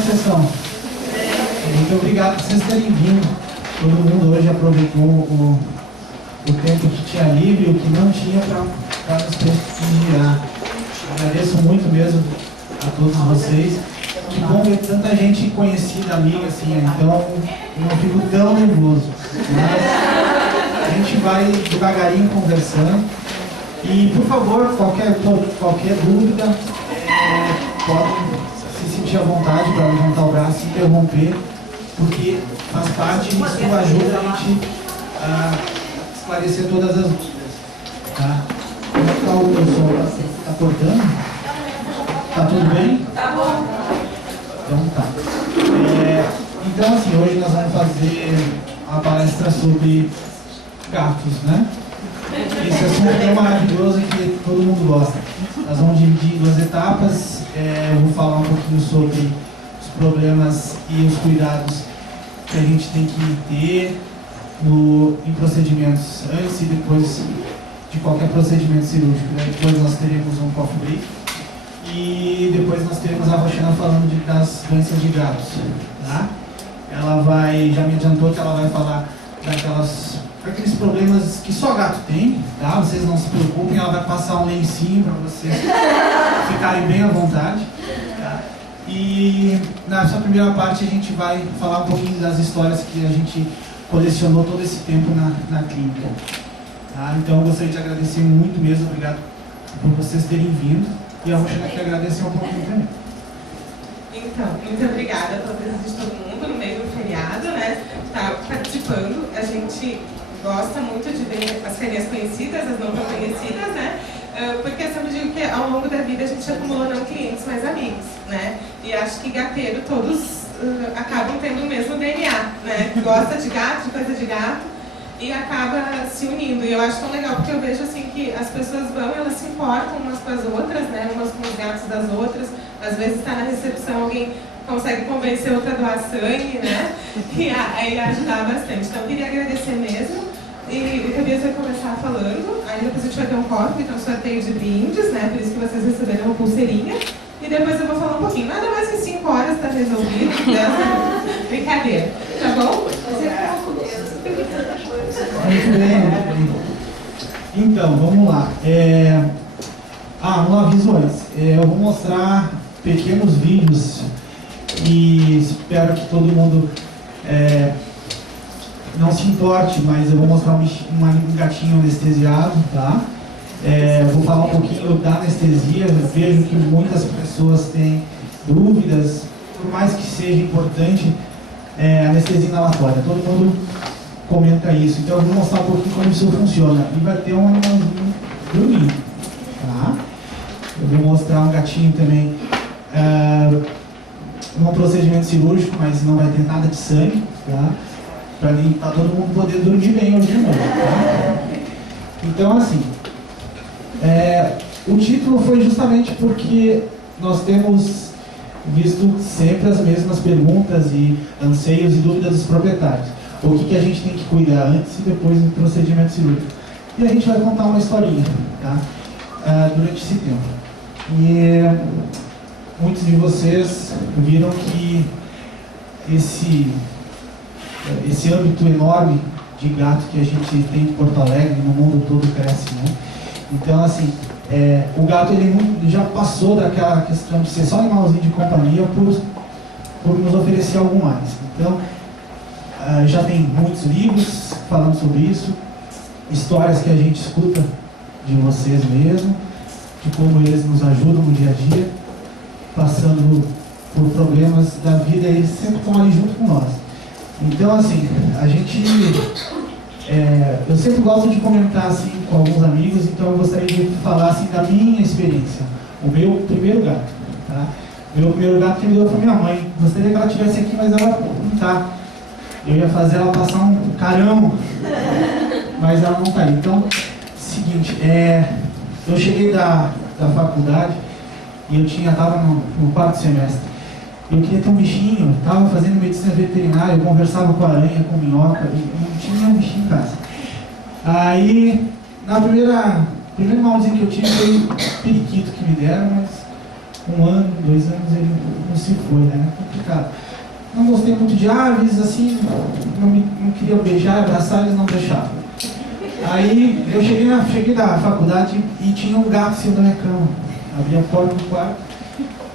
a sessão? Muito obrigado por vocês terem vindo. Todo mundo hoje aproveitou o tempo que tinha livre, o que não tinha para nos prestigiar. Agradeço muito mesmo a todos vocês. Que bom ver tanta gente conhecida, amiga, assim, então eu não fico tão nervoso. Mas a gente vai devagarinho conversando. E, por favor, qualquer dúvida, podem se sentir à vontade para levantar o braço e interromper, porque faz parte, isso ajuda a gente a esclarecer todas as dúvidas. Tá? Como é que está o pessoal? Está cortando? Está tudo bem? Tá bom. Então tá. Então, assim, hoje nós vamos fazer uma palestra sobre gatos, né? Esse assunto é maravilhoso que todo mundo gosta. Nós vamos dividir em duas etapas. Eu vou falar um pouquinho sobre os problemas e os cuidados que a gente tem que ter em procedimentos antes e depois de qualquer procedimento cirúrgico. Depois nós teremos um coffee break e depois nós teremos a Roxana falando das doenças de gatos. Tá? Ela já me adiantou que ela vai falar aqueles problemas que só gato tem, tá? Vocês não se preocupem, ela vai passar um lencinho para vocês ficarem bem à vontade. Tá? E na sua primeira parte a gente vai falar um pouquinho das histórias que a gente colecionou todo esse tempo na clínica. Tá? Então eu gostaria de agradecer muito mesmo, obrigado por vocês terem vindo. E a Roxana quer agradecer um pouquinho também. Então, muito obrigada pela presença de todo mundo no meio do feriado, né? Tá participando. A gente gosta muito de ver as férias conhecidas, as não tão conhecidas, né? Porque eu sempre digo que ao longo da vida a gente acumula não clientes, mas amigos, né? E acho que gateiro todos acabam tendo o mesmo DNA, né? Gosta de gato, de coisa de gato, e acaba se unindo. E eu acho tão legal porque eu vejo assim que as pessoas vão e elas se importam umas com as outras, né? Umas com os gatos das outras. Às vezes está na recepção, alguém consegue convencer outra a doar sangue, né? E aí ajudar bastante. Então eu queria agradecer mesmo. E o Tobias vai começar falando, aí depois a gente vai ter um copo, então sorteio de brindes, né? Por isso que vocês receberam uma pulseirinha. E depois eu vou falar um pouquinho. Nada mais que 5 horas está resolvido. Né? Brincadeira. Tá bom? Muito bem. Então, vamos lá. Um aviso antes. Eu vou mostrar pequenos vídeos e espero que todo mundo não se importe, mas eu vou mostrar um gatinho anestesiado, tá? Vou falar um pouquinho da anestesia. Eu vejo que muitas pessoas têm dúvidas, por mais que seja importante, anestesia inalatória. Todo mundo comenta isso, então eu vou mostrar um pouquinho como isso funciona. E vai ter um animalzinho dormindo, tá? Eu vou mostrar um gatinho também, um procedimento cirúrgico, mas não vai ter nada de sangue, tá? Para todo mundo poder dormir bem hoje de novo, tá? Então, assim, o título foi justamente porque nós temos visto sempre as mesmas perguntas e anseios e dúvidas dos proprietários. O que a gente tem que cuidar antes e depois do procedimento cirúrgico. E a gente vai contar uma historinha, tá? Durante esse tempo. E muitos de vocês viram que esse âmbito enorme de gato que a gente tem em Porto Alegre, no mundo todo cresce, né? Então, assim, o gato ele já passou daquela questão de ser só um animalzinho de companhia por nos oferecer algo mais. Então, já tem muitos livros falando sobre isso, histórias que a gente escuta de vocês mesmo, de como eles nos ajudam no dia a dia, passando por problemas da vida, eles sempre estão ali junto com nós. Então, assim, eu sempre gosto de comentar assim com alguns amigos, então eu gostaria de falar assim da minha experiência. O meu primeiro gato, tá? Meu primeiro gato que me deu para minha mãe. Gostaria que ela estivesse aqui, mas ela não está. Eu ia fazer ela passar um carão, mas ela não está aí. Então, seguinte, eu cheguei da faculdade e eu estava no 4º semestre. Eu queria ter um bichinho, estava fazendo medicina veterinária, eu conversava com aranha, com minhoca, e não tinha um bichinho em casa. Aí, primeiro malzinho que eu tive foi o periquito que me deram, mas 1 ano, 2 anos ele não se foi, né? É complicado. complicado. Não gostei muito de aves, assim, não queria beijar, abraçar, eles não deixavam. Aí eu cheguei da faculdade e tinha um gato em cima da minha cama. Abri a porta do quarto,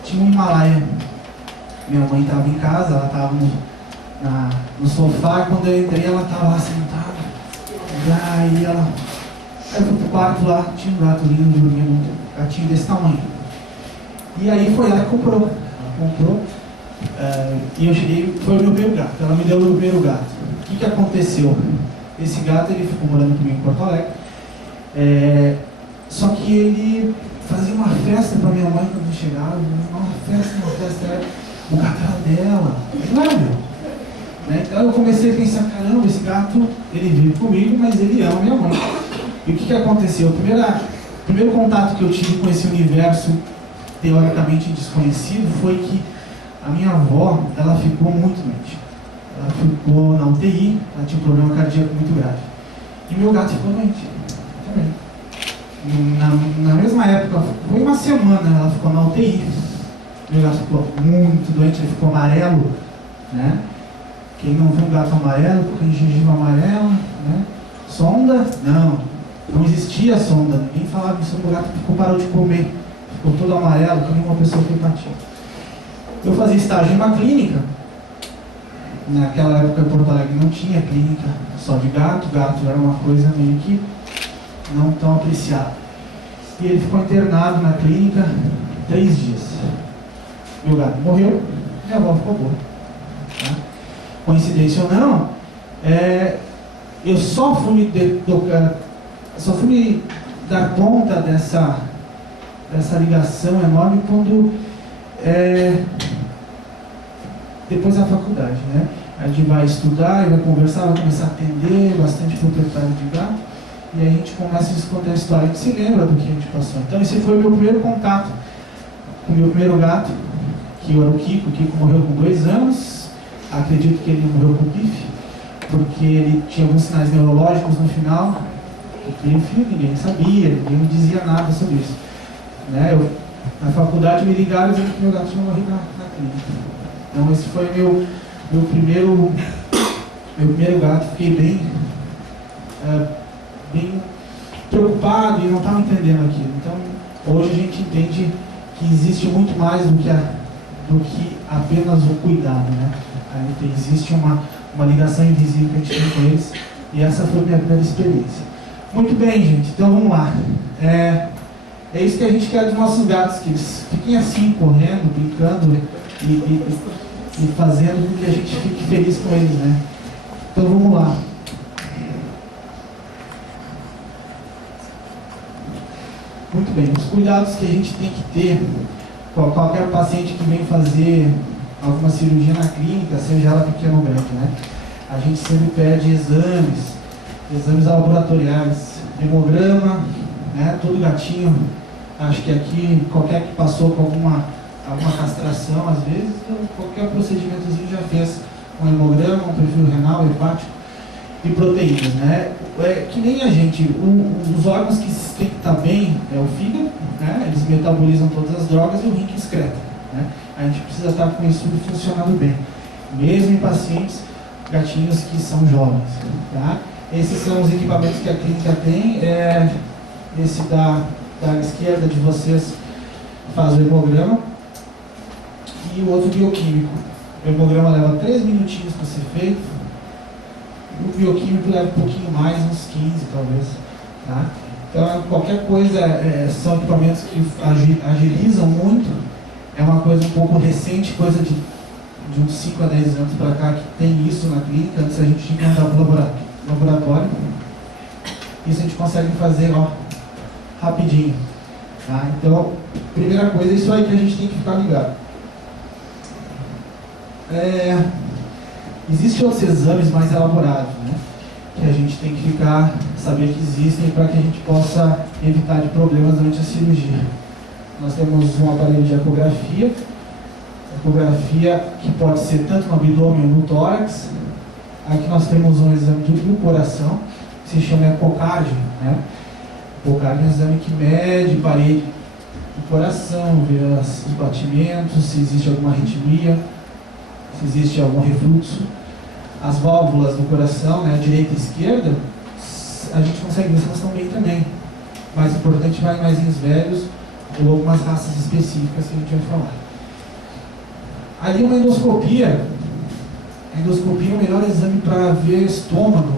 tinha um Himalaia. Minha mãe estava em casa, ela estava no sofá, e quando eu entrei ela estava lá sentada. Aí eu fui pro quarto lá, tinha um gato lindo, dormindo, um gatinho desse tamanho. E aí foi ela que comprou. Ela comprou. E eu cheguei, foi o meu primeiro gato, ela me deu o meu primeiro gato. O que aconteceu? Esse gato, ele ficou morando comigo em Porto Alegre, só que ele fazia uma festa para minha mãe quando chegava, uma festa, o gato era dela, não era meu. Então eu comecei a pensar, caramba, esse gato, ele vive comigo, mas ele ama minha mãe. E o que aconteceu? O primeiro contato que eu tive com esse universo teoricamente desconhecido foi que a minha avó, ela ficou muito doente. Ela ficou na UTI, ela tinha um problema cardíaco muito grave. E meu gato ficou doente também. Na mesma época, foi uma semana, ela ficou na UTI. Meu gato ficou muito doente, ele ficou amarelo, né? Quem não viu um gato amarelo, tem gengiva amarela, né? Sonda? Não existia sonda, ninguém falava isso, o gato parou de comer, ficou todo amarelo, como uma pessoa que hepatite. Eu fazia estágio em uma clínica. Naquela época em Porto Alegre não tinha clínica só de gato, gato era uma coisa meio que não tão apreciada. E ele ficou internado na clínica 3 dias. Meu gato morreu, minha avó ficou boa. Tá? Coincidência ou não, eu só fui me dar conta dessa ligação enorme quando depois da faculdade, né? A gente vai estudar, vai conversar, vai começar a atender bastante proprietário de gato, e aí a gente começa a contar a história, a gente se lembra do que a gente passou. Então esse foi o meu primeiro contato com o meu primeiro gato, que era o Kiko. O Kiko morreu com 2 anos, acredito que ele morreu com pife, porque ele tinha alguns sinais neurológicos no final, pife, ninguém sabia, ninguém me dizia nada sobre isso. Né? Na faculdade me ligaram dizendo que meu gato tinha morrido na clínica. Então esse foi meu primeiro gato. Fiquei bem preocupado e não estava entendendo aquilo. Então hoje a gente entende que existe muito mais do que apenas o cuidado, né? Existe uma ligação invisível que a gente tem com eles, e essa foi a minha primeira experiência. Muito bem, gente, então vamos lá. É isso que a gente quer dos nossos gatos, que eles fiquem assim, correndo, brincando e fazendo com que a gente fique feliz com eles, né? Então vamos lá. Muito bem, os cuidados que a gente tem que ter com qualquer paciente que vem fazer alguma cirurgia na clínica, seja ela pequena ou grande, né? A gente sempre pede exames laboratoriais, hemograma, né? Todo gatinho, acho que aqui, qualquer que passou com alguma castração, às vezes, qualquer procedimentozinho já fez um hemograma, um perfil renal, hepático e proteínas, né? Que nem a gente, os órgãos que tem que estar bem é o fígado, né? Eles metabolizam todas as drogas, e o rim que excreta, né? A gente precisa estar com isso tudo funcionando bem, mesmo em pacientes, gatinhos que são jovens, tá? Esses são os equipamentos que a clínica tem. Esse da esquerda de vocês faz o hemograma, e o outro bioquímico. O hemograma leva 3 minutinhos para ser feito, o bioquímico leva um pouquinho mais, uns 15 talvez, tá? Então qualquer coisa, são equipamentos que agilizam muito. É uma coisa um pouco recente, coisa de uns 5 a 10 anos para cá, que tem isso na clínica. Antes a gente tinha que andar para o laboratório. Isso a gente consegue fazer rapidinho, tá? Então, primeira coisa, é isso aí que a gente tem que ficar ligado. Existem outros exames mais elaborados, né? Que a gente tem que saber que existem, para que a gente possa evitar de problemas durante a cirurgia. Nós temos um aparelho de ecografia que pode ser tanto no abdômen ou no tórax. Aqui nós temos um exame do coração, que se chama ecocardio, né? O ecocardio é um exame que mede parede do coração, vê os batimentos, se existe alguma arritmia. se existe algum refluxo. As válvulas do coração, né, direita e esquerda, a gente consegue ver se elas estão bem também. Mais importante, vai em maisinhos velhos ou algumas raças específicas que a gente vai falar. Ali uma endoscopia. A endoscopia é o melhor exame para ver estômago.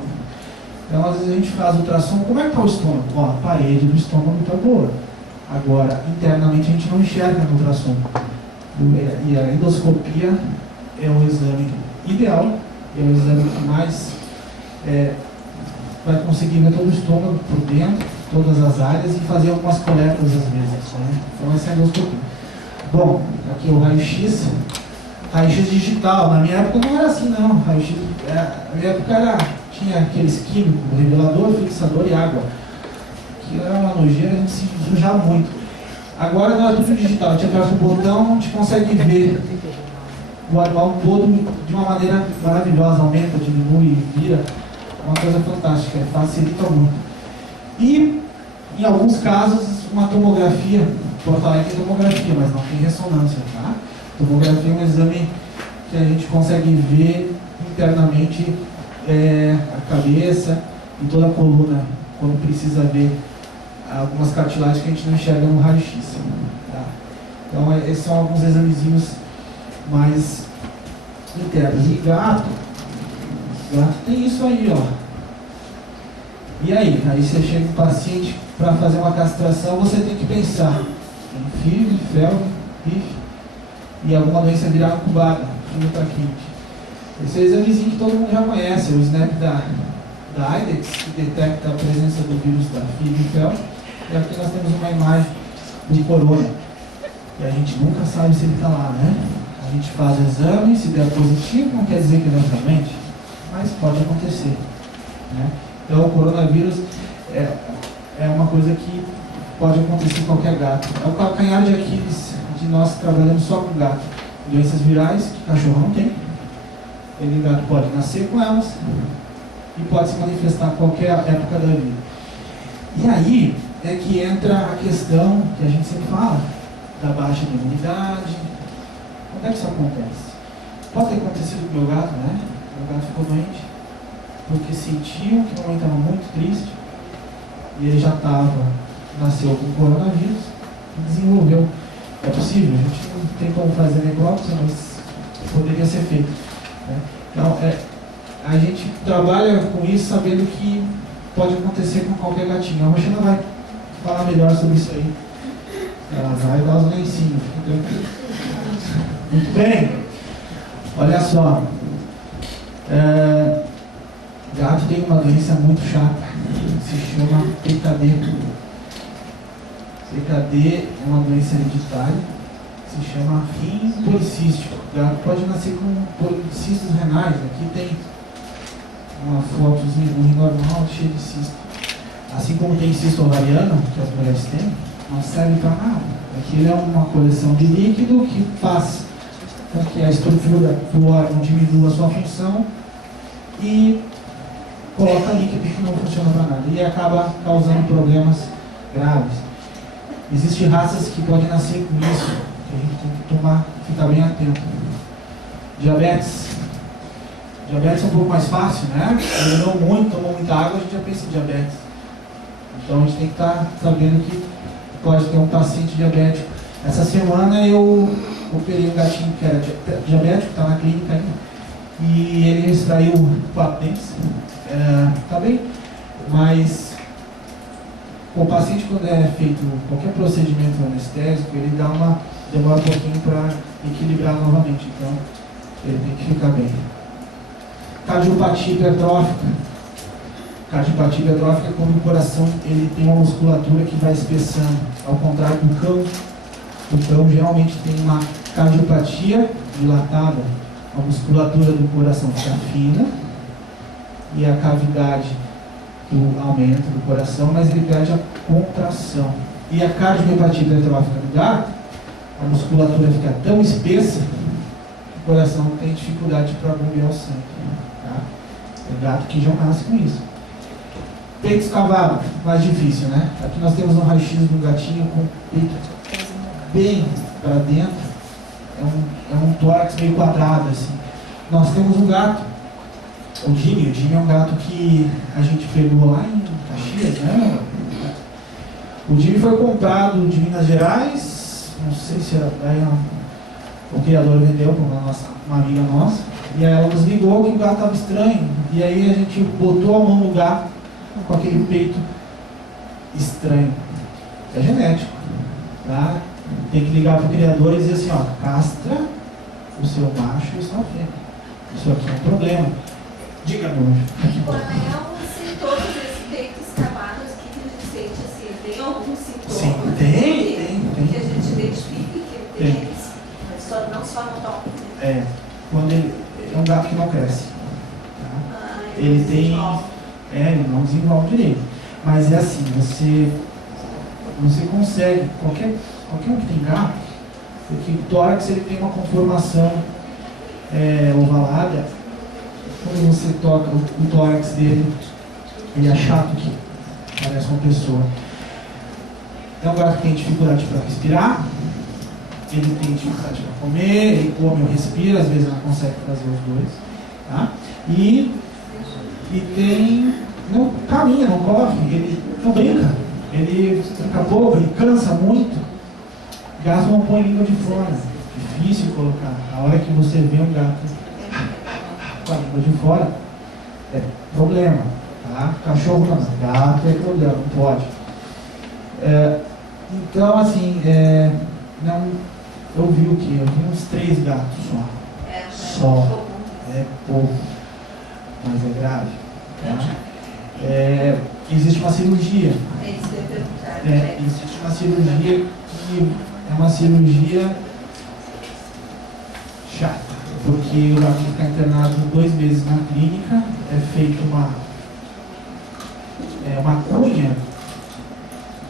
Então, às vezes a gente faz ultrassom. Como é que está o estômago? Ó, a parede do estômago está boa. Agora, internamente a gente não enxerga no ultrassom. E a endoscopia é o exame ideal, é o exame que mais vai conseguir ver todo o estômago por dentro, todas as áreas e fazer algumas coletas às vezes. Né? Então, essa é a endoscopia. Bom, aqui é o raio-x. Raio-x digital. Na minha época não era assim, não. Raio-x, na minha época tinha aqueles químicos, revelador, fixador e água. Que era uma nojeira, a gente se sujava muito. Agora não é tudo digital. A gente aperta o botão, a gente consegue ver o animal todo de uma maneira maravilhosa. Aumenta, diminui, vira. É uma coisa fantástica, facilita muito. E, em alguns casos, uma tomografia. Porto Alegre tem tomografia, mas não tem ressonância, tá? Tomografia é um exame que a gente consegue ver internamente a cabeça e toda a coluna, quando precisa ver algumas cartilagens que a gente não enxerga no raio-x. Tá? Então, esses são alguns examezinhos mais internos. E gato tem isso aí, ó. E aí? Aí você chega um paciente para fazer uma castração, você tem que pensar em fio, felve, rife e alguma doença viral incubada, fio traquite. Esse é o examezinho que todo mundo já conhece, o SNAP da IDEX, que detecta a presença do vírus da FIV e felve. E aqui nós temos uma imagem de corona. E a gente nunca sabe se ele está lá, né? A gente faz o exame, se der positivo, não quer dizer que ele é doente, mas pode acontecer. Né? Então, o coronavírus é uma coisa que pode acontecer em qualquer gato. É o calcanhar de Aquiles de nós que trabalhamos só com gato. Doenças virais, que cachorro não tem. Ele gato pode nascer com elas e pode se manifestar a qualquer época da vida. E aí é que entra a questão que a gente sempre fala, da baixa de imunidade. Como é que isso acontece? Pode ter acontecido com o meu gato, né? O meu gato ficou doente porque sentiu que a mamãe estava muito triste e ele já nasceu com coronavírus e desenvolveu. É possível, a gente não tem como fazer necrópsia, mas poderia ser feito. Né? Então, a gente trabalha com isso sabendo que pode acontecer com qualquer gatinho. A Roxana vai falar melhor sobre isso aí. Ela vai dar os lencinhos. Muito bem. Olha só. Gato tem uma doença muito chata. Se chama PKD. PKD é uma doença hereditária. Se chama rim policístico. O gato pode nascer com policistos renais. Aqui tem uma fotozinha do rim normal cheio de cisto. Assim como tem cisto ovariano, que as mulheres têm, não serve para nada. Aquilo é uma coleção de líquido que faz com que a estrutura do órgão diminua a sua função e coloca líquido que não funciona para nada e acaba causando problemas graves. Existem raças que podem nascer com isso, que a gente tem que ficar bem atento. Diabetes. Diabetes é um pouco mais fácil, né? Bebeu muito, tomou muita água, a gente já pensa em diabetes. Então a gente tem que estar sabendo que pode ter um paciente diabético. Essa semana eu operei um gatinho que era diabético, está na clínica ainda, e ele extraiu 4 dentes. Tá bem, mas o paciente, quando é feito qualquer procedimento anestésico, ele demora um pouquinho para equilibrar novamente, então ele tem que ficar bem. Cardiopatia hipertrófica. Cardiopatia hipertrófica é quando o coração ele tem uma musculatura que vai espessando, ao contrário do cão. O cão geralmente tem uma cardiopatia dilatada, a musculatura do coração fica fina e a cavidade aumenta do coração, mas ele perde a contração. E a cardiopatia hipertrófica do gato, a musculatura fica tão espessa que o coração tem dificuldade para bombear o sangue. Tá? É gato que já nasce com isso. Peito escavado, mais difícil, né? Aqui nós temos um raio-x do gatinho com o peito bem para dentro. É um tórax meio quadrado, assim. Nós temos um gato, o Jimmy. O Jimmy é um gato que a gente pegou lá em Caxias, né? O Jimmy foi comprado de Minas Gerais, não sei se era daí, o criador vendeu para uma amiga nossa, e aí ela nos ligou que o gato estava estranho, e aí a gente botou a mão no gato com aquele peito estranho. É genético, tá? Tem que ligar para o criador e dizer assim, ó, castra o seu macho e a sua fêmea. Isso aqui é um problema. Diga, meu anjo. Qual é os sintomas desse peito escamado que a gente sente assim? Tem alguns sintomas? Sim, tem. Que a gente identifica que ele tem eles, mas não só no toque. É, quando ele é um gato que não cresce. Tá? Ele tem. Ele não desenvolve direito. Mas é assim, você consegue, qualquer um que tem gato, porque o tórax ele tem uma conformação ovalada. Quando você toca o tórax dele, ele é chato aqui, parece uma pessoa. É um gato que tem dificuldade para respirar, ele tem dificuldade para comer, ele come ou respira, às vezes não consegue fazer os dois. Tá? E tem. Não caminha, não corre, ele não brinca, ele fica pouco, ele cansa muito. Gato não põe língua de fora, difícil colocar. A hora que você vê um gato com a língua de fora, é problema. Tá? Cachorro não, gato é problema, não pode. Então, assim, não, eu vi o quê? Eu vi uns 3 gatos só. É pouco, mas é grave. Tá? Existe uma cirurgia. Existe uma cirurgia que é uma cirurgia chata, porque o gato fica internado 2 meses na clínica, é feita uma cunha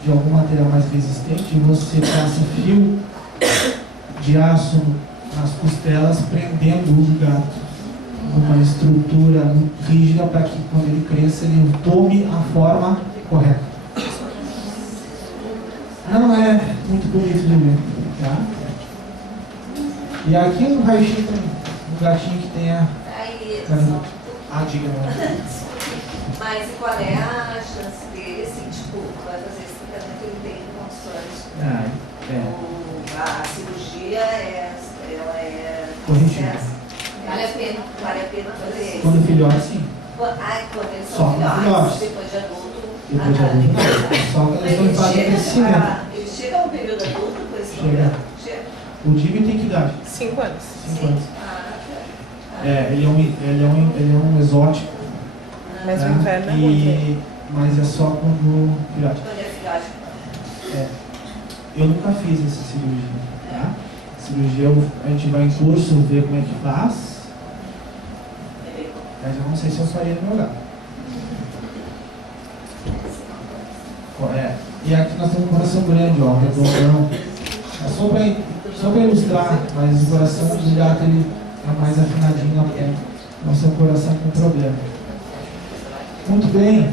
de algum material mais resistente e você passa fio de aço nas costelas prendendo o gato uma estrutura rígida para que quando ele cresça ele tome a forma correta. Não é muito bonito de ver, tá? E aqui no raio-x tem um gatinho que tem a... diga, Mas qual é a chance dele, assim, tipo, vai fazer esse tratamento, ele tem condições? A cirurgia, ela é... corrigido. Vale a pena fazer isso. Quando filhote, sim. Quando eles Só são filhotes, depois de adulto. depois de adulto não. Só quando eles estão em fase de crescimento. Ele chega a um período adulto com esse Chega. O Jimmy tem que idade? 5 anos. 5 anos. Ele é um exótico. Mas o inverno é muito. Mas é só quando filhote. Quando é filhote. Eu nunca fiz essa cirurgia. Tá? Cirurgia a gente vai em curso ver como é que faz. Mas eu não sei se eu faria no meu gato. E aqui nós temos um coração grande, ó, redondão. É só para ilustrar, mas o coração do gato ele é mais afinadinho na ponta. Nosso é um coração com problema. Muito bem.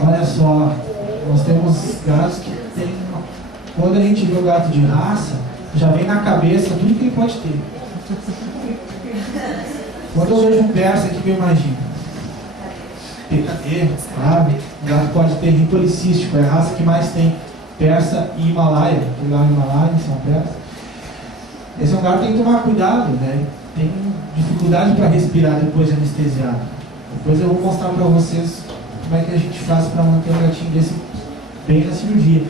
Olha só, nós temos gatos que tem. Quando a gente vê o gato de raça, já vem na cabeça tudo que ele pode ter. Quando eu vejo um persa aqui, eu imagino. PKD, sabe? O gato pode ter rim policístico, é a raça que mais tem. Persa e Himalaia. Pegar o Himalaia, são persas. Esse é um gato que tem que tomar cuidado, né? Tem dificuldade para respirar depois de anestesiado. Depois eu vou mostrar para vocês como é que a gente faz para manter um gatinho desse bem na cirurgia.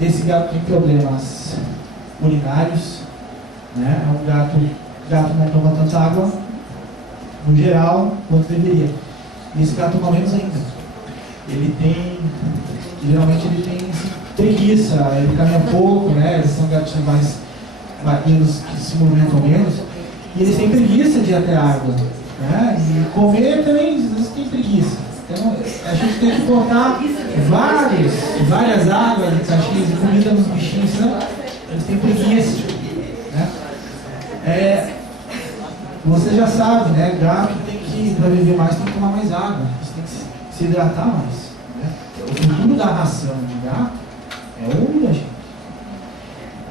Esse gato tem problemas urinários, né? É um gato não toma tanta água, no geral, quanto deveria. E esse gato toma menos ainda. Geralmente ele tem preguiça, ele caminha pouco, né? Eles são gatinhos mais menos, que se movimentam menos, e eles têm preguiça de ir até a água, né? E comer também, eles têm preguiça. Então a gente tem que botar várias águas de caixinhas e comida nos bichinhos, senão eles têm preguiça, né? Você já sabe, né? Gato tem que, para viver mais, tem que tomar mais água, você tem que se hidratar mais, né? O futuro da ração de gato é o da gente.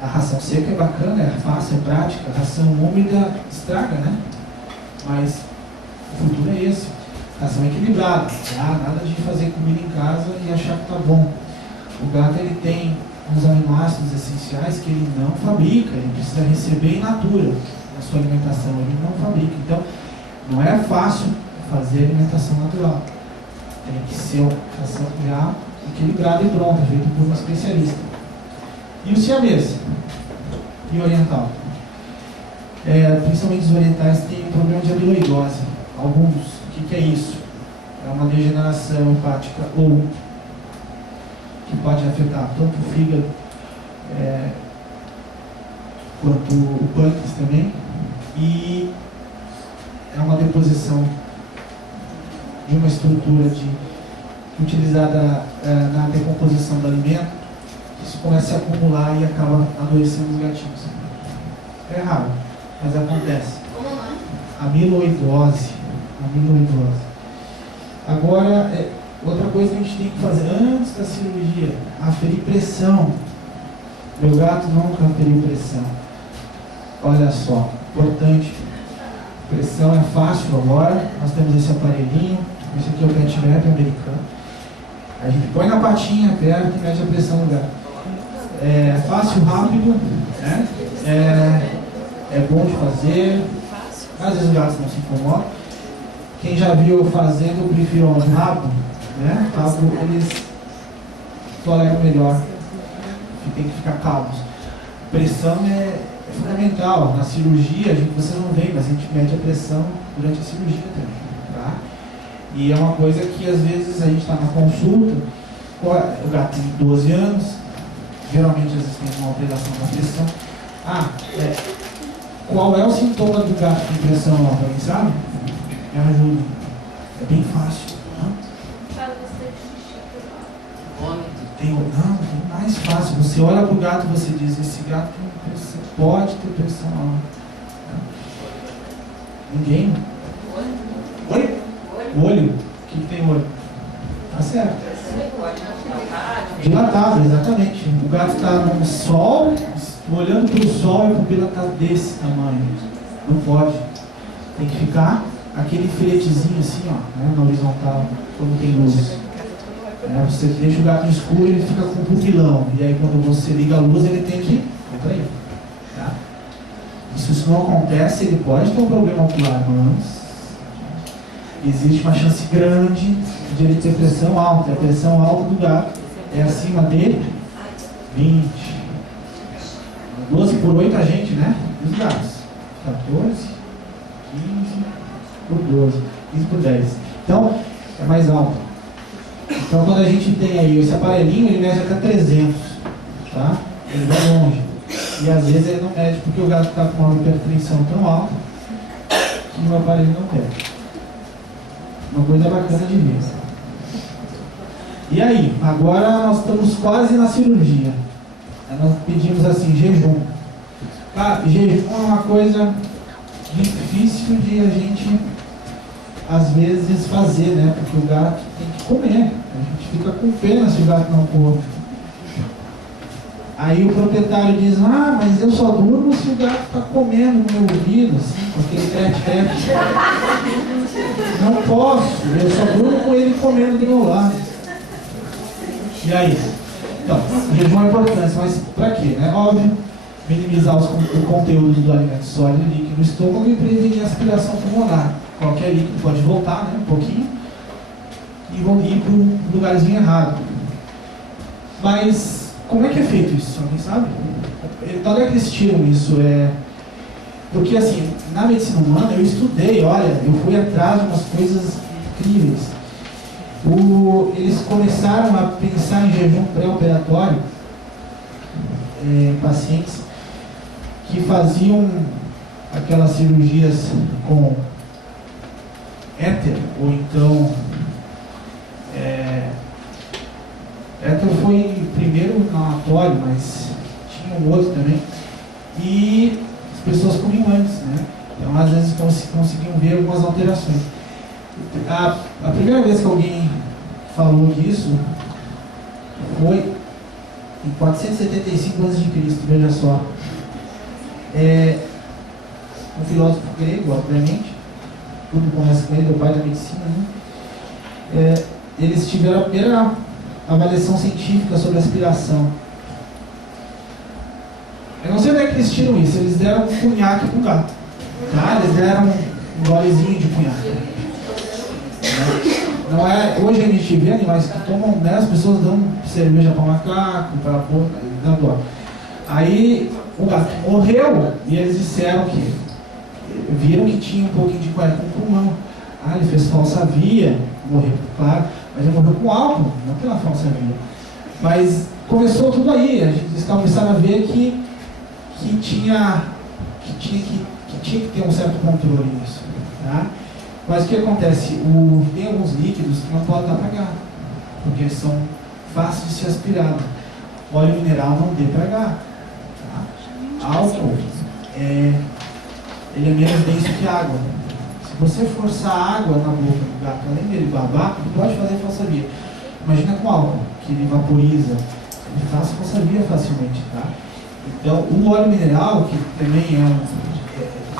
A ração seca é bacana, é fácil, é prática. A ração úmida estraga, né? Mas o futuro é esse. Ração equilibrada. Nada de fazer comida em casa e achar que tá bom. O gato ele tem uns aminoácidos essenciais que ele não fabrica, ele precisa receber in natura na sua alimentação, ele não fabrica. Então, não é fácil fazer alimentação natural. Tem que ser uma ração já equilibrada e pronta, feita por um especialista. E o siamês? E o oriental? Principalmente os orientais têm problema de amiloidose. Alguns. O que é isso? É uma degeneração hepática ou que pode afetar tanto o fígado quanto o pâncreas também. E é uma deposição de uma estrutura utilizada na decomposição do alimento, que isso começa a acumular e acaba adoecendo os gatinhos. É raro, mas acontece. Amiloidose. Agora, outra coisa que a gente tem que fazer antes da cirurgia, aferir pressão. Meu gato nunca aferiu pressão. Olha só, importante. Pressão é fácil agora, nós temos esse aparelhinho, esse aqui é o PetMap americano. A gente põe na patinha, aperta e mede a pressão do gato. É fácil, rápido, né? É bom de fazer. Às vezes os gatos não se incomodam. Quem já viu fazendo, eu prefiro um rabo, né? Rabo eles toleram melhor. Tem que ficar calmos. Pressão é fundamental. Na cirurgia, vocês não veem, mas a gente mede a pressão durante a cirurgia também. Tá? E é uma coisa que às vezes a gente está na consulta, o gato tem 12 anos, geralmente às vezes tem uma alteração da pressão. Qual é o sintoma do gato com pressão alta? Alguém sabe? Me ajuda. É bem fácil. Tem mais fácil. Você olha para o gato e você diz, esse gato pode ter pressão alta. Ninguém? Olho? Olho? O que tem olho? Tá certo. Dilatado, exatamente. O gato está no sol, olhando para o sol e a pupila está desse tamanho. Não pode. Tem que ficar aquele filetezinho assim, ó, né, na horizontal, quando tem luz. Você deixa o gato no escuro e ele fica com o pupilão. E aí quando você liga a luz, ele tem que contrair. Tá? E se isso não acontece, ele pode ter um problema ocular, mas existe uma chance grande de ele ter pressão alta. A pressão alta do gato é acima dele 20. 12 por 8 a gente, né? E os gatos. 14, 15 por 12, 15 por 10. Então, é mais alto. Então, quando a gente tem aí esse aparelhinho, ele mede até 300, tá? Ele vai longe. E às vezes ele não mede porque o gato está com uma hipertensão tão alta que o aparelho não pega. Uma coisa bacana de ver. E aí, agora nós estamos quase na cirurgia. Nós pedimos assim, jejum. Jejum é uma coisa difícil de a gente às vezes fazer, né? Porque o gato tem que comer. A gente fica com pena se o gato não come. Aí o proprietário diz, mas eu só durmo se o gato está comendo no meu ouvido, assim, com aquele tete-tete. Não posso, eu só durmo com ele comendo do meu lado. E aí? Então, o jejum é importante, mas para quê? É óbvio, minimizar o conteúdo do alimento sólido e líquido no estômago e prevenir a aspiração pulmonar. Qualquer líquido pode voltar, né, um pouquinho, e vão ir para um lugarzinho errado. Mas, como é que é feito isso? Alguém sabe? De onde é que eles tiram isso? Porque, assim, na medicina humana eu estudei, olha, eu fui atrás de umas coisas incríveis. Eles começaram a pensar em jejum pré-operatório em pacientes que faziam aquelas cirurgias com éter, ou então éter foi primeiro no anatório, mas tinha um outro também, e as pessoas comiam antes, né? Então às vezes conseguiam ver algumas alterações. A primeira vez que alguém falou disso foi em 475 a.C., veja só. Um filósofo grego, obviamente, tudo começa com ele, o pai da medicina, né? Eles tiveram a primeira avaliação científica sobre a aspiração. Eu não sei onde é que eles tiram isso, eles deram um cunhaque para o gato, tá? Eles deram um golezinho de cunhaque. Não é, hoje a gente vê animais que tomam, né, as pessoas dão cerveja para macaco, para porco, dando. Aí o gato morreu e eles disseram que viram que tinha um pouquinho de cunhaque no pulmão. Ele fez falsa via, morreu, claro, mas ele morreu com álcool, não pela falsa via. Mas começou tudo aí, eles começaram a ver que tinha que ter um certo controle nisso, tá? Mas o que acontece? Tem alguns líquidos que não podem dar para gato, porque eles são fáceis de ser aspirados. Óleo mineral não dê para gato, tá? Álcool, ele é menos denso que água. Se você forçar água na boca do gato, além dele babar, ele pode fazer falsa via. Imagina com álcool, que ele vaporiza, ele faz falsa via facilmente, tá? Então, o óleo mineral, que também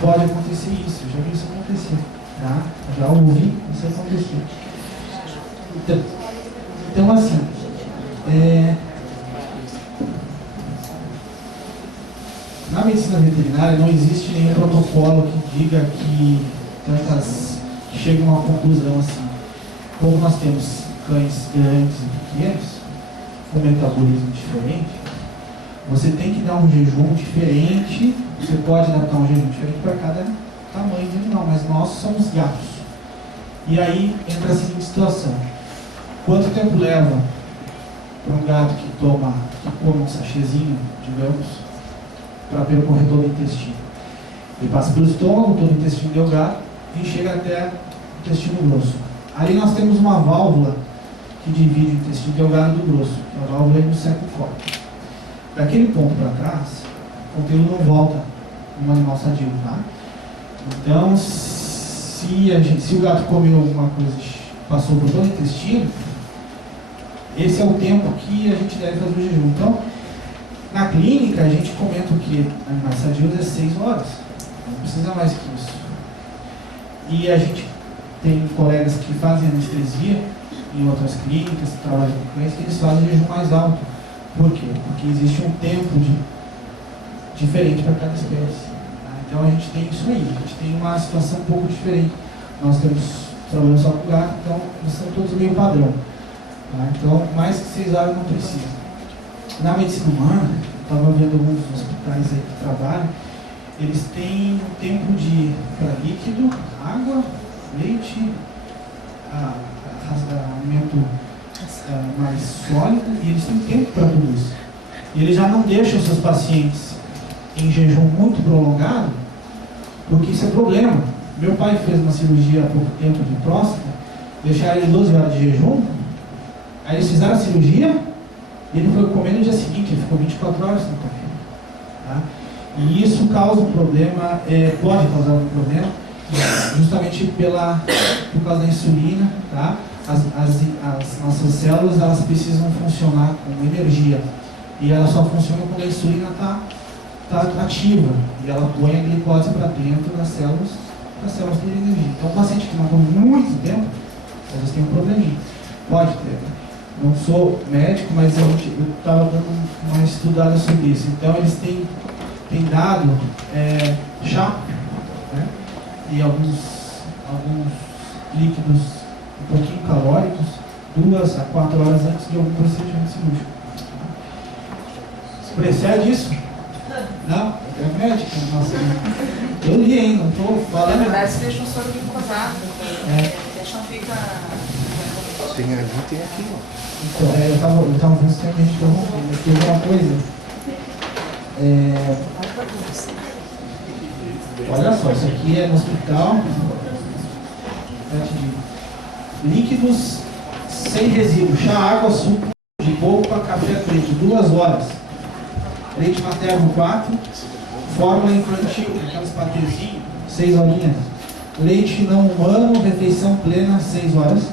pode acontecer isso, eu já vi isso acontecer, tá? Já ouvi isso acontecer. Então assim, na medicina veterinária não existe nenhum protocolo que diga que chegam a uma conclusão assim. Como nós temos cães grandes e pequenos, com metabolismo diferente, você tem que dar um jejum diferente, você pode adaptar um jejum diferente para cada tamanho de animal, mas nós somos gatos. E aí entra a seguinte situação: quanto tempo leva para um gato que come um sachêzinho, digamos, para percorrer todo o intestino? Ele passa pelo estômago, todo o intestino delgado e chega até o intestino grosso. Ali nós temos uma válvula que divide o intestino delgado do grosso, que é a válvula do septo-córneo. Daquele ponto para trás, o conteúdo não volta no animal sadio, tá? Então, se o gato comeu alguma coisa e passou por todo o intestino, esse é o tempo que a gente deve fazer o jejum. Então, na clínica, a gente comenta o que animais sadios é 6 horas. Não precisa mais que isso. E a gente tem colegas que fazem anestesia em outras clínicas, que trabalham com cães, que eles fazem jejum mais alto. Por quê? Porque existe um tempo diferente para cada espécie. Tá? Então a gente tem isso aí, a gente tem uma situação um pouco diferente. Nós trabalhamos só com gato, então eles são todos meio padrão. Tá? Então mais que 6 horas não precisa. Na medicina humana, eu estava vendo alguns hospitais aí que trabalham, eles têm um tempo para líquido, água, leite, alimento mais sólido, e eles têm tempo para tudo isso. E eles já não deixam os seus pacientes em jejum muito prolongado, porque isso é problema. Meu pai fez uma cirurgia há pouco tempo de próstata, deixaram ele 12 horas de jejum, aí eles fizeram a cirurgia, e ele foi comer no dia seguinte, ele ficou 24 horas sem comer. Tá? E isso causa um problema, pode causar um problema, justamente por causa da insulina, tá? As nossas células, elas precisam funcionar com energia, e ela só funciona quando a insulina está ativa, e ela põe a glicose para dentro das células de energia. Então, o paciente que não come muito tempo, às vezes tem um probleminha, pode ter. Não sou médico, mas eu estava dando uma estudada sobre isso. Então, eles têm dado chá, né? E alguns líquidos um pouquinho calóricos, 2 a 4 horas antes de algum procedimento cirúrgico. Precede isso? Não? É médico? Nossa, eu li ainda, não estou falando. Na verdade, você deixa um soro glicosado, deixa fica. Tem ali, tem aqui, ó. Então, eu estava vendo se a gente interrompeu, mas tem uma coisa. Olha só, isso aqui é no hospital. Líquidos sem resíduo, chá, água, suco de polpa, café preto, 2 horas. Leite materno 4, fórmula infantil, aquelas patezinhas, 6 horinhas. Leite não humano, refeição plena, 6 horas.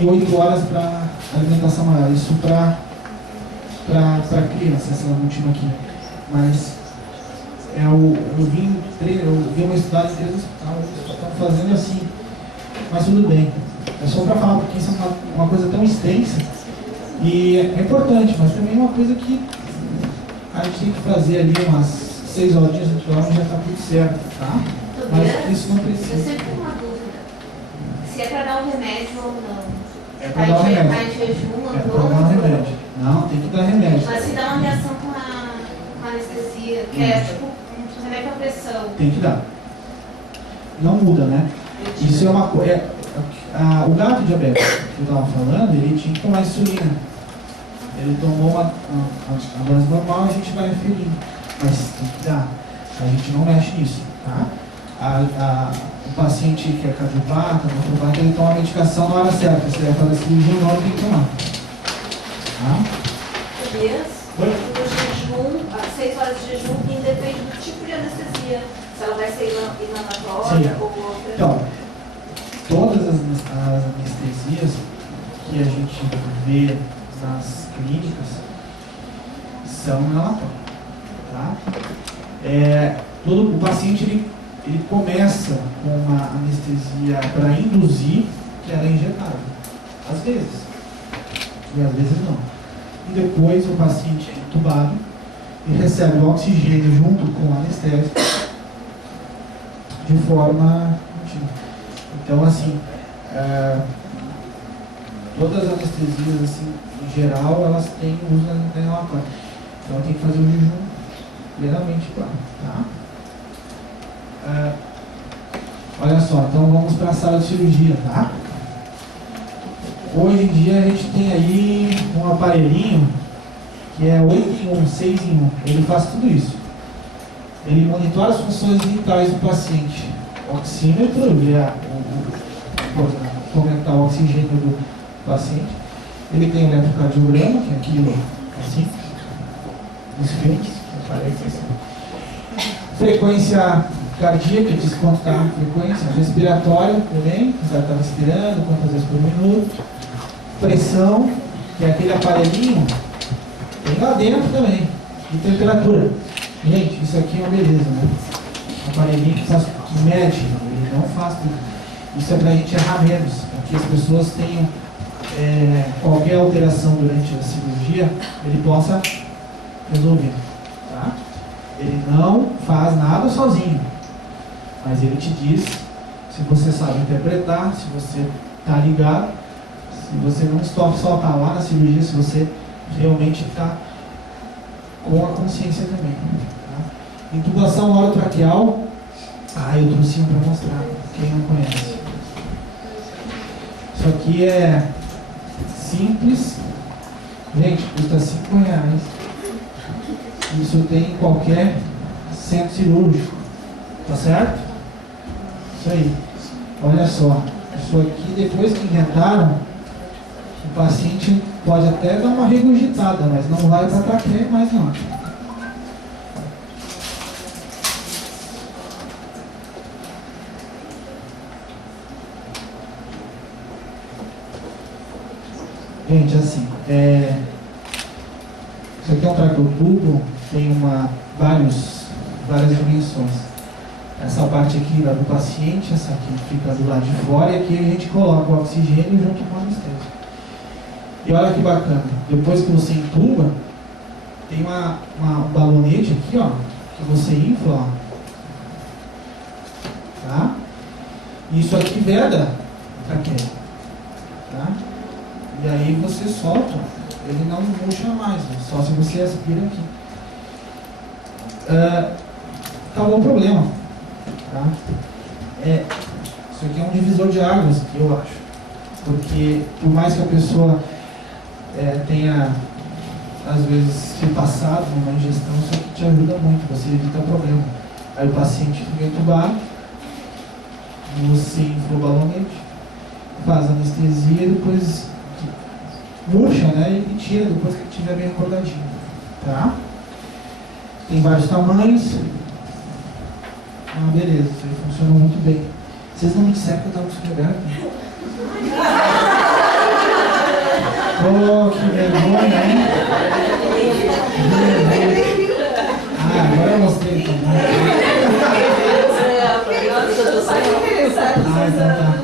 E 8 horas para alimentação maior. Isso para criança, essa última aqui. Mas eu vi uma estudada em hospital, eles estão fazendo assim. Mas tudo bem. É só para falar, porque isso é uma coisa tão extensa. E é importante, mas também é uma coisa que a gente tem que fazer ali umas 6 horinhas de dorme e já está tudo certo, tá? Mas isso não precisa. Eu sempre tenho uma dúvida. Se é para dar um remédio ou não. É para dar um remédio. Tá em jejum, É para dar um remédio. Não, tem que dar remédio. Mas se dá uma reação com a anestesia, que é tipo um remédio para pressão. Tem que dar. Não muda, né? Isso é uma coisa. O gato diabético que eu estava falando, ele tinha que tomar insulina. Ele tomou a dose normal, a gente vai aferindo. Mas tem que dar. A gente não mexe nisso, tá? O paciente que é cardiopata, nefropata, ele toma a medicação na hora certa. Se ele vai fazer cirurgia, não tem que tomar. Tá? O jejum, as 6 horas de jejum, independe do tipo de anestesia. Se ela vai ser inalatória ou outra. Então, todas as anestesias que a gente vê nas clínicas são inalatórias. Tá? O paciente ele começa com uma anestesia para induzir, que ela é injetável. Às vezes. E às vezes não. E depois o paciente é entubado e recebe o oxigênio junto com o anestésico de forma contínua. Então, assim, todas as anestesias, assim, em geral, elas têm uso da inalatória. Então, tem que fazer o jejum plenamente claro, tá? Olha só, então vamos para a sala de cirurgia, tá? Hoje em dia a gente tem aí um aparelhinho que é 8 em 1, 6 em 1. Ele faz tudo isso. Ele monitora as funções vitais do paciente. Oxímetro, aumentar o oxigênio do paciente. Ele tem o eletrocardiograma, que é aquilo assim, os filmes, que aparece assim. Frequência cardíaca, diz quanto está a frequência. Respiratória também, você está respirando, quantas vezes por minuto. Pressão, que é aquele aparelhinho, tem lá dentro também. E temperatura. Gente, isso aqui é uma beleza, né? Um aparelhinho que faz mede, ele não faz tudo. Isso é para a gente errar menos, para que as pessoas tenham qualquer alteração durante a cirurgia, ele possa resolver. Tá? Ele não faz nada sozinho, mas ele te diz se você sabe interpretar, se você está ligado, se você não só está lá na cirurgia, se você realmente está com a consciência também. Tá? Intubação orotraqueal. Eu trouxe um para mostrar, quem não conhece. Isso aqui é simples. Gente, custa R$5. Isso tem em qualquer centro cirúrgico. Tá certo? Isso aí. Olha só. Isso aqui, depois que inventaram, o paciente pode até dar uma regurgitada, mas não vai para traqueia mais não. Gente, assim, isso aqui é um traqueotubo, tem várias dimensões. Essa parte aqui do paciente, essa aqui fica do lado de fora, e aqui a gente coloca o oxigênio junto com o anestésico. E olha que bacana, depois que você intuba, tem um balonete aqui, ó, que você infla, ó. Tá? E isso aqui veda a traqueia. Tá? E aí você solta, ele não murcha mais, só se você aspira aqui. Acabou o problema. Tá? Isso aqui é um divisor de águas, eu acho. Porque por mais que a pessoa tenha, às vezes, se passado numa ingestão, isso aqui te ajuda muito, você evita problema. Aí o paciente fica entubado, você infla o balonete, faz anestesia e depois murcha, né? E tira depois que ele estiver bem acordadinho. Tá? Tem vários tamanhos. Beleza, isso aí funcionou muito bem. Vocês não me disseram que eu estava escrevendo? Oh, que vergonha, hein? Ah, agora eu mostrei também. Ah, então tá.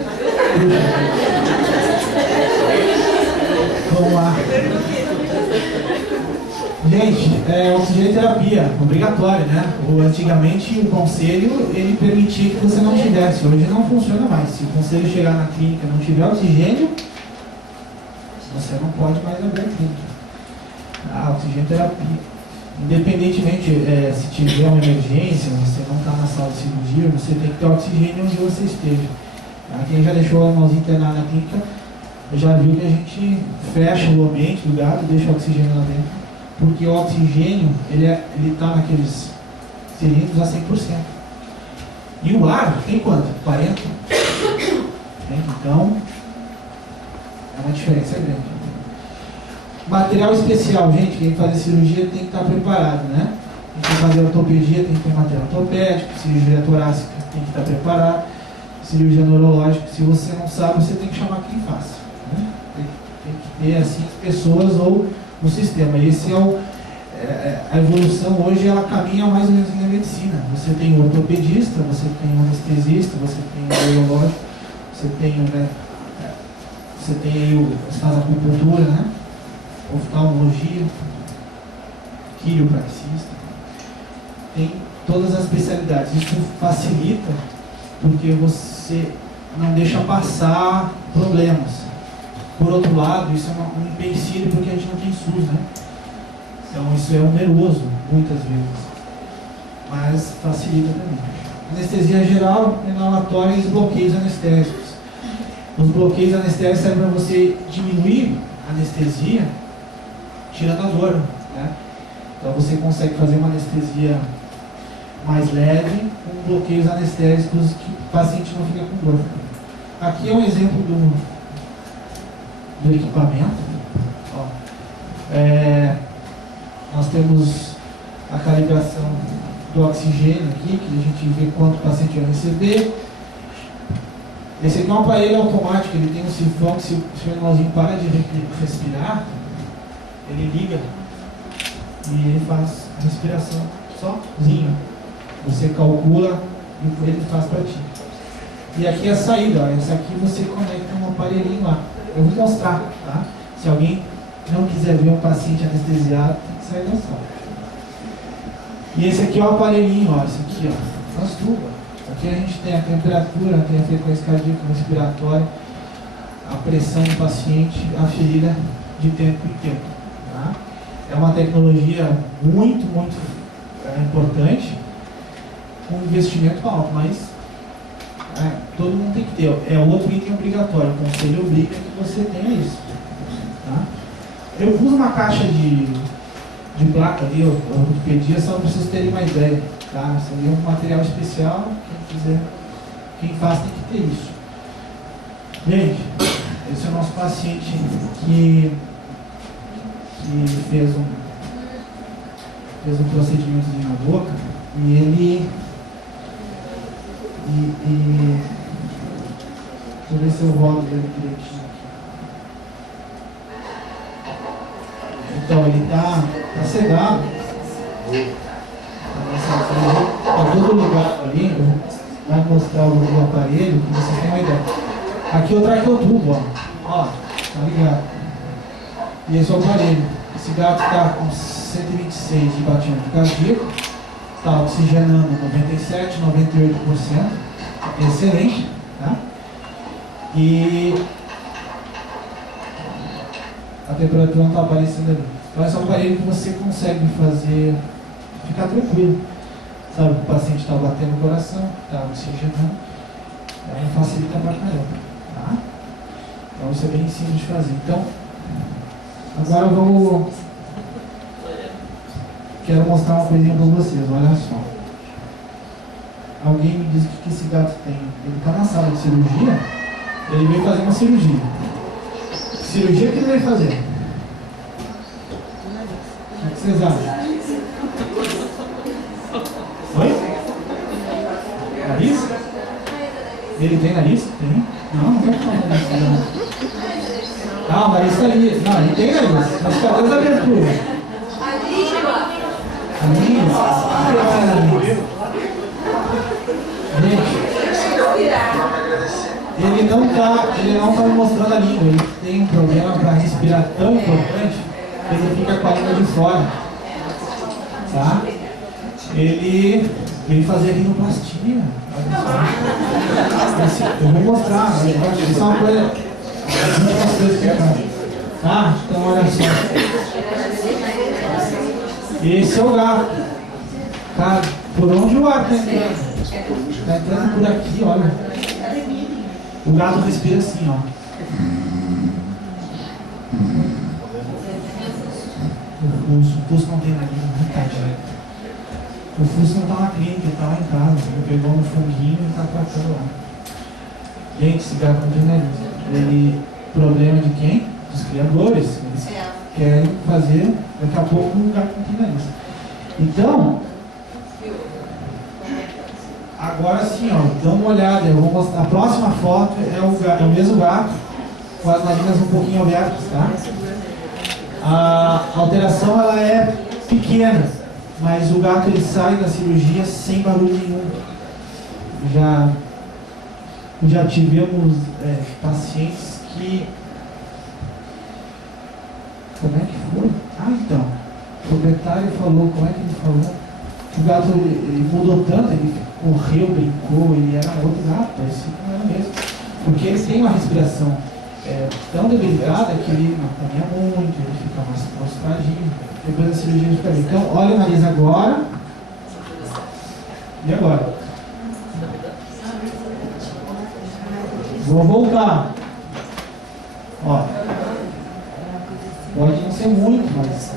Vamos lá. Gente, oxigenoterapia, obrigatória, né? Antigamente o conselho, ele permitia que você não tivesse. Hoje não funciona mais. Se o conselho chegar na clínica e não tiver oxigênio, você não pode mais abrir a clínica. A oxigenoterapia. Independentemente se tiver uma emergência, você não está na sala de cirurgia, você tem que ter oxigênio onde você esteja. Quem já deixou o animalzinho internado na clínica, já viu que a gente fecha o ambiente do gado e deixa o oxigênio lá dentro. Porque o oxigênio, ele está naqueles cilindros a 100%. E o ar tem quanto? 40%. Então, é uma diferença grande. Material especial, gente, quem fazer cirurgia tem que estar preparado, né? Quem fazer ortopedia tem que ter material ortopédico, cirurgia torácica tem que estar preparado, cirurgia neurológica, se você não sabe, você tem que chamar quem faça. Né? Tem que ter, assim, pessoas ou no sistema. Esse é a evolução hoje, ela caminha mais ou menos na medicina. Você tem o ortopedista, você tem o anestesista, você tem o neurológico, você tem aí você faz acupuntura, né? Oftalmologia, quiropraxista, tem todas as especialidades. Isso facilita porque você não deixa passar problemas. Por outro lado, isso é um empecilho porque a gente não tem SUS, né? Então isso é oneroso, muitas vezes. Mas facilita também. Anestesia geral, inalatória e bloqueios anestésicos. Os bloqueios anestésicos servem para você diminuir a anestesia, tirando a dor, né? Então você consegue fazer uma anestesia mais leve com bloqueios anestésicos que o paciente não fica com dor. Aqui é um exemplo do equipamento. Ó, nós temos a calibração do oxigênio aqui, que a gente vê quanto o paciente vai receber. Esse aqui é um aparelho automático, ele tem um sifão que se o animalzinho para de respirar, ele liga e ele faz a respiração sozinho. Você calcula e ele faz para ti. E aqui é a saída, ó. Essa aqui você conecta um aparelhinho lá. Eu vou mostrar, tá? Se alguém não quiser ver um paciente anestesiado, tem que sair da sala. E esse aqui é o aparelhinho, ó. Esse aqui, ó. Faz tudo. Aqui a gente tem a temperatura, tem a frequência cardíaca, respiratória, a pressão do paciente, a ferida de tempo em tempo. Tá? É uma tecnologia muito, muito importante, com investimento alto, mas todo mundo tem que ter. É outro item obrigatório. O conselho obriga que você tenha isso. Tá? Eu pus uma caixa de placa ali, ortopedia, só para vocês terem uma ideia. Tá? Isso ali é um material especial. Quem faz tem que ter isso. Gente, esse é o nosso paciente que fez um procedimento na boca e ele deixa eu ver se eu rodo ele direitinho aqui. Então ele tá sedado, tá todo ligado ali. Vai mostrar o aparelho que vocês tenham uma ideia. Aqui eu trago o tubo, ó, tá ligado? E esse é o aparelho. Esse gato está com 126 de batimento cardíaco, está oxigenando 97, 98%, excelente, tá? E a temperatura não está aparecendo ali. Então esse é um aparelho que você consegue ficar tranquilo. Sabe, o paciente está batendo o coração, está oxigenando, aí facilita pra caramba, tá? Então isso é bem simples de fazer. Então, agora quero mostrar uma coisinha para vocês, olha só. Alguém me diz o que esse gato tem. Ele está na sala de cirurgia, ele veio fazer uma cirurgia. Que cirurgia que ele veio fazer? O que vocês acham? Oi? Nariz? Ele tem nariz? Tem? Não tem nariz. Ah, o nariz está ali. Não, ele tem nariz. Mas cadê as aberturas? A língua. A língua? Gente, ele não tá me mostrando a língua. Ele tem um problema para respirar tão importante que ele fica com a língua de fora. Tá? Ele veio fazer rinoplastia. Eu vou mostrar. Isso é uma coisa. Tá? Então olha só. Esse é o gato. Cara, por onde o ar está entrando? Está entrando por aqui, olha. O gato respira assim, ó. O Fusco não tem nariz, não tá direto. O Fusco não tá na clínica, ele tá lá em casa. Ele pegou um funguinho e tá tratando lá. Gente, esse gato não tem nariz. Ele, problema de quem? Dos criadores. Eles querem fazer, daqui a pouco o gato não tem nariz. Então, agora sim, ó, dá uma olhada. Eu vou mostrar. A próxima foto é o mesmo gato, com as narinas um pouquinho abertas, tá? A alteração ela é pequena, mas o gato ele sai da cirurgia sem barulho nenhum. Já tivemos pacientes que... Como é que foi? Ah, então. O proprietário falou, como é que ele falou? O gato ele mudou tanto, ele correu, brincou, ele era outro gato, parecia que não era mesmo. Porque ele tem uma respiração tão debilitada que ele não caminha muito, ele fica mais prostradinho. Depois da cirurgia ele fica bem. Então, olha o nariz agora. E agora? Vou voltar. Ó. Pode não ser muito, mas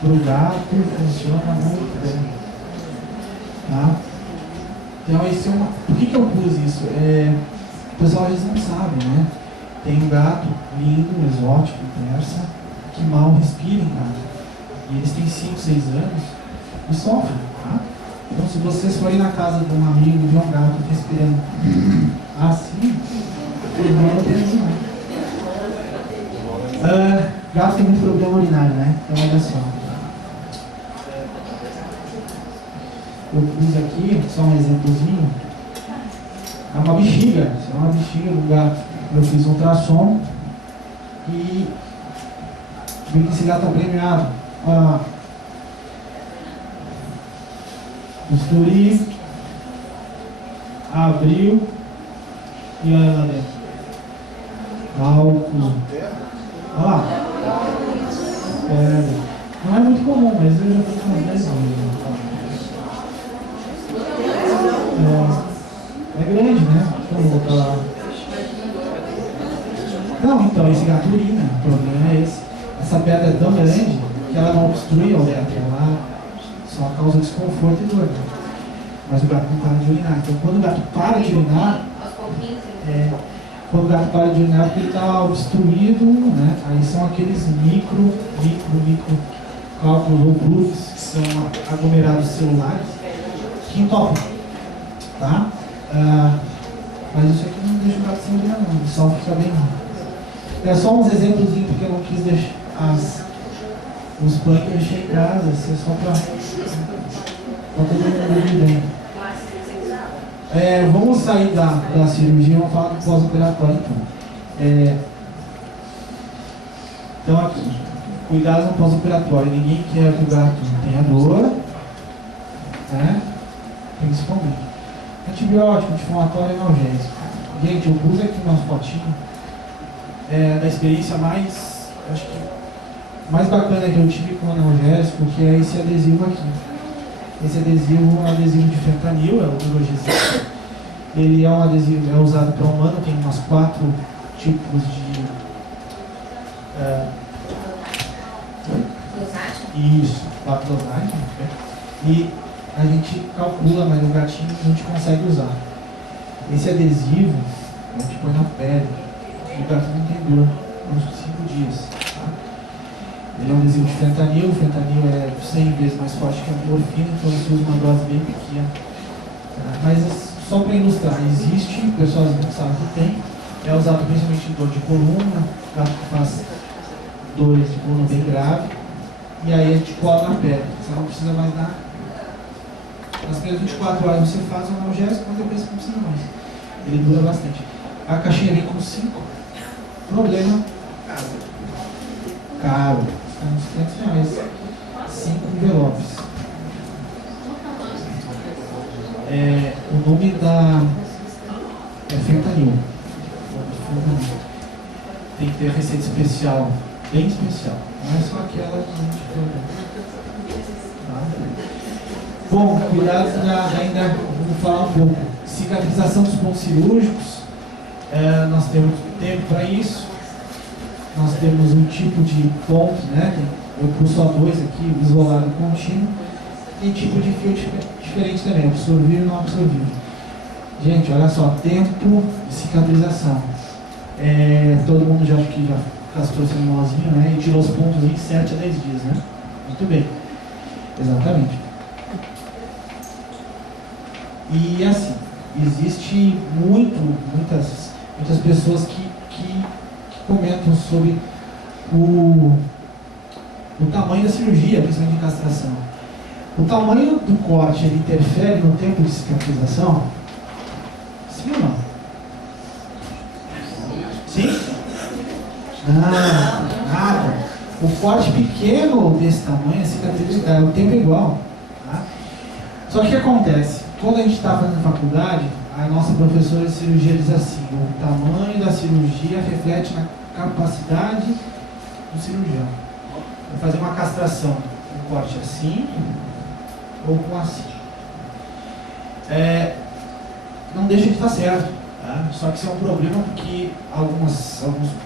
pro gato funciona muito bem. Tá? Então, esse é uma... Por que eu pus isso? O pessoal às vezes não sabe, né? Tem um gato lindo, exótico, persa, que mal respira em casa. E eles têm 5, 6 anos e sofrem, tá? Então, se vocês forem na casa de um amigo de um gato respirando assim, ele não vai ter nada. Gato tem muito problema urinário, né? Então, olha só. Eu pus aqui, só um exemplozinho. É uma bexiga, isso é uma bexiga do gato. Eu fiz um ultrassom e vi que esse gato está premiado. Olha lá. Costuri, abriu e olha lá dentro. Álcool. Olha lá. Não é muito comum, mas eu já fiz umas 10 vezes. É grande, né? Vamos voltar lá. Não, então, esse gato urina, o problema é esse. Essa pedra é tão grande que ela não obstrui a uretra, ela só causa desconforto e dor. Mas o gato não para de urinar. Então, quando o gato para de urinar, quando o gato para de urinar é porque ele está obstruído, né? Aí são aqueles micro cálculos ou grooves, que são aglomerados celulares, que entopem, tá? Mas isso aqui não deixa o gato sem urinar, não, ele só fica bem mal. É só uns exemplos porque eu não quis deixar os planos que eu deixei em casa, isso é só para todo mundo vir bem. Vamos sair da cirurgia e vamos falar do pós-operatório então. Então aqui, cuidados no pós-operatório. Ninguém quer que o gato tenha dor, né? Principalmente. Antibiótico, anti-inflamatório e analgésico. Gente, eu pus aqui umas fotinhas da experiência mais bacana que eu tive com o analgésico, que é esse adesivo aqui. Esse adesivo é um adesivo de fentanil, é o Durogesic. Ele é um adesivo, é usado para humano, tem umas 4 tipos de... Isso, 4 dosagens. E a gente calcula, mas o gatinho a gente consegue usar. Esse adesivo, a gente põe na pele. O gato não tem dor por 5 dias. Tá? Ele é um adesivo de fentanil. O fentanil é 100 vezes mais forte que a morfina, então a gente usa uma dose bem pequena. Tá? Mas só para ilustrar, existe, pessoas não sabem que tem, é usado principalmente em dor de coluna, gato que faz dores de coluna bem grave, e aí a gente cola na pele. Você não precisa mais dar. Nas primeiras 24 horas você faz o analgésico, mas depois você não precisa mais. Ele dura bastante. A caixinha vem com 5. Problema caro. Está uns R$500. 5 envelopes. O nome é fentanil. Tem que ter receita especial, bem especial. Não é só aquela que a gente tá? Bom, cuidados ainda vamos falar um pouco. Cicatrização dos pontos cirúrgicos. Nós temos tempo para isso. Nós temos um tipo de ponto, né? Eu pus só 2 aqui, isolado contínuo. Tem tipo de fio diferente também, absorvível e não absorvível. Gente, olha só, tempo de cicatrização. Todo mundo já castrou esse animalzinho, né? E tirou os pontos em 7 a 10 dias, né? Muito bem. Exatamente. E assim, existe muitas pessoas que comentam sobre o tamanho da cirurgia, principalmente de castração. O tamanho do corte, ele interfere no tempo de cicatrização? Sim ou não? Sim? Nada. O corte pequeno desse tamanho, a cicatrização, o tempo é igual. Tá? Só que o que acontece? Quando a gente está fazendo faculdade, a nossa professora de cirurgia diz assim: o tamanho da cirurgia reflete na capacidade do cirurgião. Vou fazer uma castração, um corte assim ou com assim. Não deixa de estar certo, tá? Só que isso é um problema porque alguns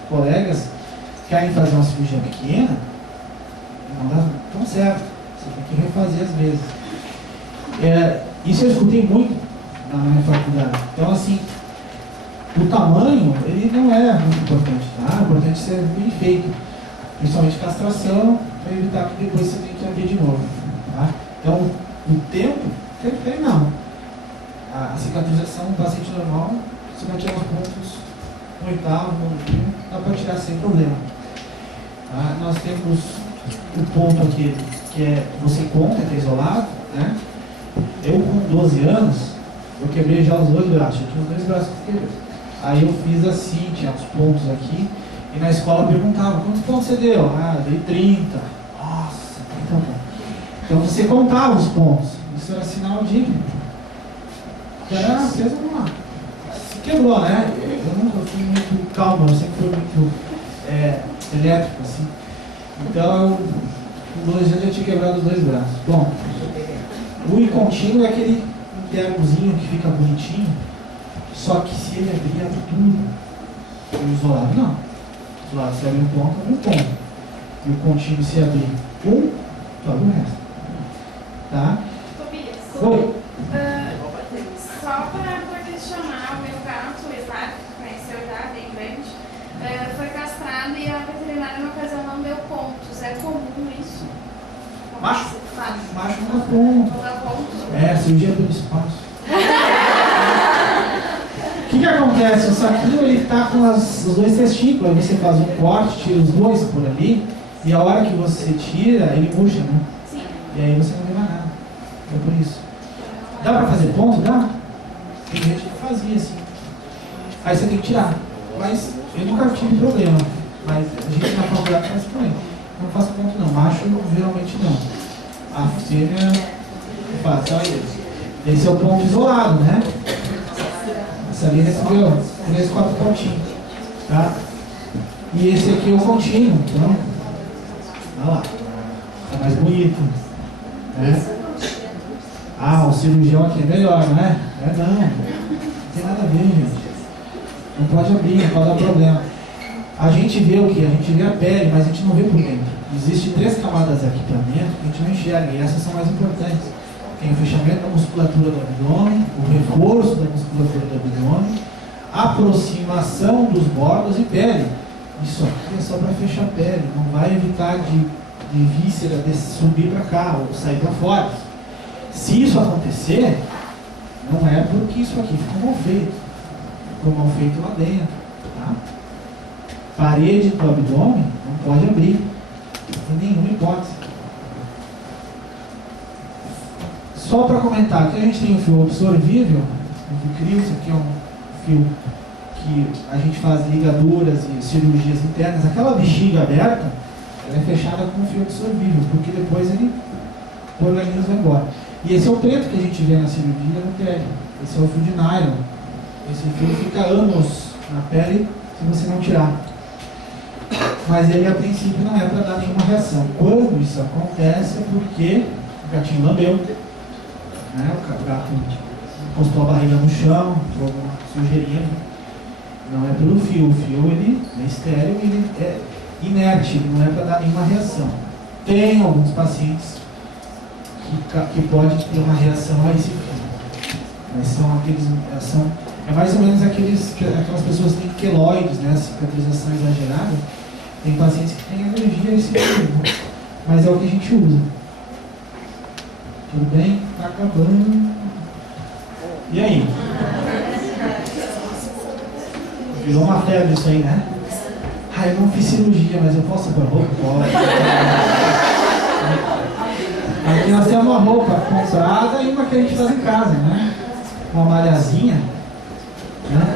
colegas querem fazer uma cirurgia pequena e não dá tão certo. Você tem que refazer às vezes. Isso eu escutei muito na minha faculdade. Então, assim, o tamanho, ele não é muito importante, tá? É importante ser bem feito. Principalmente castração, para evitar que depois você tenha que abrir de novo, tá? Então, o tempo, não. A cicatrização do paciente normal, você vai tirar os pontos no oitavo, no quinto, dá para tirar sem problema. Tá? Nós temos o ponto aqui, que você conta, que é isolado, né? Eu, com 12 anos, eu quebrei já os 2 braços, eu tinha os 2 braços que quebrei. Aí eu fiz assim, tinha os pontos aqui, e na escola perguntava: quantos pontos você deu? Dei 30. Nossa, 30 pontos. Então você contava os pontos. Isso era sinal de que era peso lá. Se quebrou, né? Eu nunca fui muito calmo, eu sempre fui muito elétrico, assim. Então, com 2 anos eu tinha quebrado os 2 braços. Bom, o incontínuo é aquele internozinho que fica bonitinho, só que se ele abrir tudo, o isolado não. O isolado, se abrir um ponto, abre um ponto. E o contínuo, se abrir tu abre o resto. Tá? Tobias. Oi. Só para questionar, o meu gato, o Isaac, que conheceu já, bem grande, foi castrado e a veterinária na ocasião não deu pontos. É comum isso? Macho não dá ponto. Não dá pontos? Cirurgia pelo espaço. O que acontece? O saquinho, ele tá com os 2 testículos, aí você faz um corte, tira os 2 por ali, e a hora que você tira, ele murcha, né? Sim. E aí você não vê mais nada. É por isso. Dá pra fazer ponto? Dá? Tem gente que fazia assim. Aí você tem que tirar. Mas eu nunca tive problema. Mas a gente na faculdade faz também. Não faço ponto não. Macho geralmente não. A fêmea faz. Olha, esse é o ponto isolado, né? Essa ali recebeu 3, 4 pontinhos. Tá? E esse aqui é o contínuo. Então, olha lá. Tá mais bonito. Né? O cirurgião aqui é melhor, né? Não tem nada a ver, gente. Não pode abrir, não pode dar problema. A gente vê o que? A gente vê a pele, mas a gente não vê por dentro. Existem 3 camadas aqui para dentro que a gente não enxerga, e essas são mais importantes. Tem o fechamento da musculatura do abdômen, o reforço da musculatura do abdômen, a aproximação dos bordos e pele. Isso aqui é só para fechar a pele, não vai evitar de víscera subir para cá ou sair para fora. Se isso acontecer, não é porque isso aqui ficou mal feito. Ficou mal feito lá dentro. Tá? parede do abdômen não pode abrir, em nenhuma hipótese. Só para comentar, aqui a gente tem um fio absorvível, o fio isso aqui é um fio que a gente faz ligaduras e cirurgias internas. Aquela bexiga aberta, ela é fechada com um fio absorvível, porque depois o organismo vai embora. E esse é o preto que a gente vê na cirurgia no pele. Esse é o fio de nylon. Esse fio fica anos na pele se você não tirar. Mas ele, a princípio, não é para dar nenhuma reação. Quando isso acontece, é porque o gatinho lambeu, né? O gato encostou a barriga no chão, entrou uma sujeirinha. Não é pelo fio. O fio ele é estéril, ele é inerte, ele não é para dar nenhuma reação. Tem alguns pacientes que pode ter uma reação a esse fio. Mas é mais ou menos aquelas pessoas que têm queloides, né? Cicatrização exagerada. Tem pacientes que têm alergia a esse fio, né? Mas é o que a gente usa. Tudo bem? Está acabando. E aí? Virou uma febre isso aí, né? Ah, eu não fiz cirurgia, mas eu posso pôr roupa? Pode. Aqui nós temos uma roupa comprada e uma que a gente faz em casa, né? Uma malhazinha, né?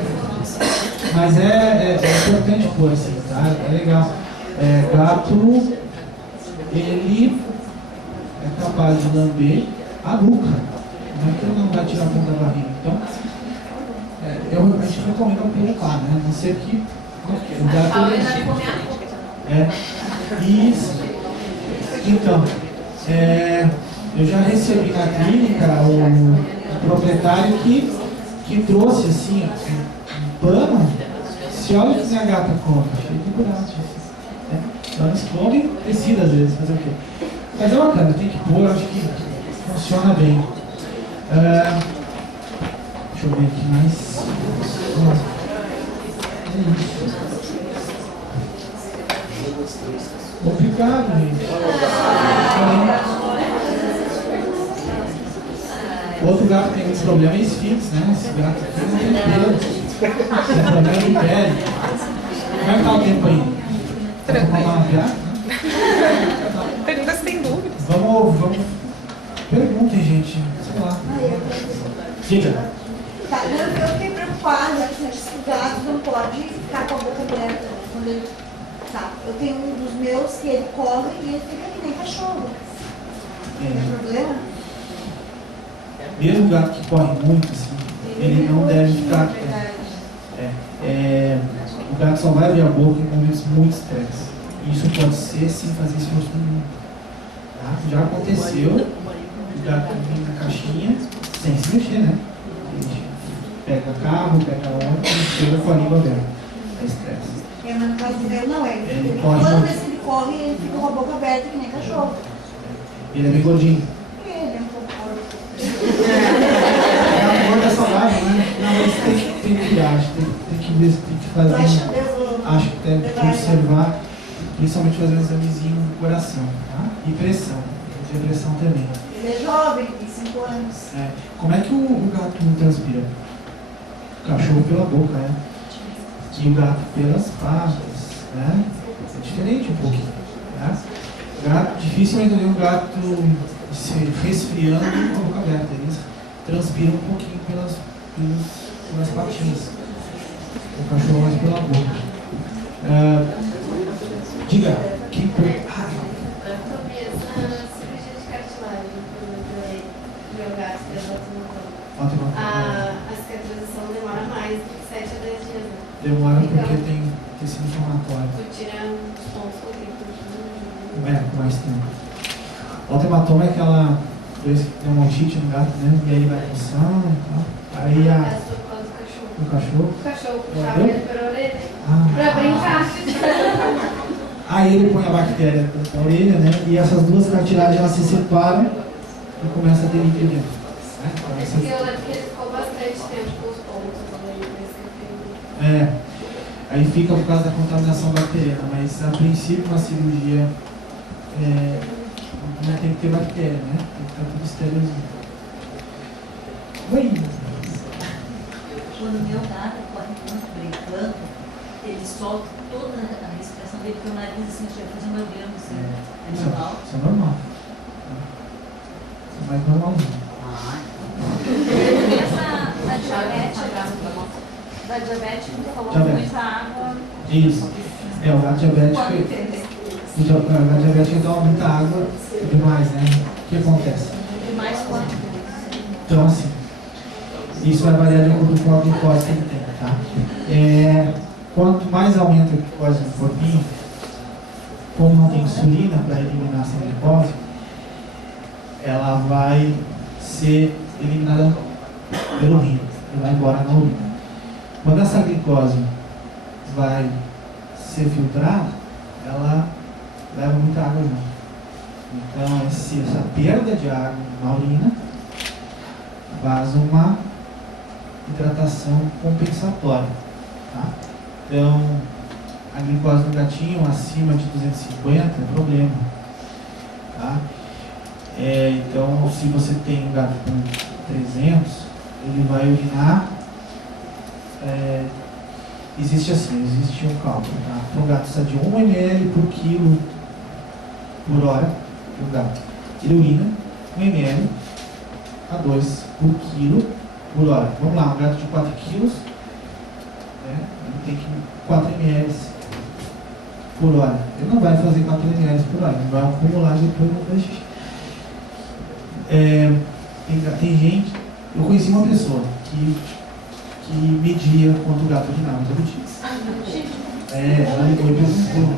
Mas é importante pôr assim, tá? É legal. Gato, ele é capaz de lamber a nuca. Não é que ele não vai tirar a ponta da barriga. Então, a gente recomenda colocar, né? A não ser que o gato... Isso. Então, eu já recebi na clínica o proprietário que trouxe assim um pano. Se olha que a gata come, cheio de buraco. Então eles comem tecido às vezes, fazer o quê? Mas é bacana, tem que pôr, acho que funciona bem. Deixa eu ver aqui mais. É isso. Complicado, gente. Outro gato que tem muito problema é esfinx, né? Esse gato aqui não tem pelo. Tem problema de pele. Como é que tá o tempo aí? Tranquilo. Pergunta se tem dúvidas. Vamos. Perguntem, gente. Sei lá. Diga. Tá, eu fiquei preocupada que o gato não pode ficar com a boca aberta quando ele. Tá, eu tenho um dos meus que ele corre e ele fica que nem cachorro. Tem problema? Mesmo o gato que corre muito, assim, ele não deve ficar. O gato só vai abrir a boca em momentos muito estresse. Isso pode ser, sim, fazer esforço nenhum. Tá? Já aconteceu, o gato vem na caixinha, sem se mexer, né? Ele pega carro, pega ônibus e chega com a língua aberta. É estresse. Mas no caso dele não é. Quando ele corre, ele fica com a boca aberta que nem cachorro. Ele é bem gordinho. Ele é um pouco gordo. A gorda é saudável, né? Não, mas tem que cuidar, tem que ver, tem que fazer. Acho que deve observar, principalmente fazer um examezinho no coração, tá? E pressão. Tem que ter pressão também. Ele é jovem, tem 5 anos. Como é que o gato transpira? O cachorro pela boca, né? E o gato pelas patas, né? É diferente um pouquinho, né? O gato, dificilmente eu vi um gato se resfriando com a boca aberta. Eles transpiram um pouquinho pelas patinhas. O cachorro mais pela boca. Diga. Sobre essa cirurgia de cartilagem do meu gato, a cicatrização demora mais do que 7 a 10 dias, né? Demora porque tem tecido inflamatório. Tu tira os pontos que eu tenho. Com mais tempo. O hematoma é aquela coisa que tem uma otite no gato, né? E aí vai coçando e tal. Aí O cachorro puxava ele pela orelha. Pra brincar. Aí ele põe a bactéria na orelha, né? E essas duas cartilagens elas se separam e começa a ter entendimento. Porque eu lembro que ele ficou bastante tempo com os pontos quando ele aí fica por causa da contaminação bacteriana, mas a princípio uma cirurgia não tem que ter bactéria, né? Tem que estar tudo esterilizado. Oi! Quando o meu gato corre muito brincando, ele solta toda a respiração dele pelo nariz, assim, chega a fazer um orgasmo, assim, adicional. Isso é normal. Isso é mais normalzinho. Da diabetes, você falou Diabetes. muita água. Isso. O gato diabético. O gato diabético toma muita água demais, né? O que acontece? Mais quanto? Então, assim, isso vai variar de acordo com a glicose que ele tem, tá? Quanto mais aumenta a glicose no corpinho, como não tem insulina para eliminar essa glicose, ela vai ser eliminada pelo rim, e vai embora na urina. Quando essa glicose vai ser filtrada, ela leva muita água junto. Então, essa perda de água na urina faz uma hidratação compensatória, tá? Então, a glicose do gatinho acima de 250 é problema, tá? Então, se você tem um gato com 300, ele vai urinar. Existe um cálculo, tá? Então, o gato precisa de 1 ml por quilo por hora. O gato, ele urina 1 ml a 2 por quilo por hora. Vamos lá, um gato de 4 quilos, né? Ele tem que 4 ml por hora. Ele não vai fazer 4 ml por hora, ele vai acumular depois no xixi. Tem gente, eu conheci uma pessoa que media quanto o gato urinava todo dia. Ela ligou e perguntou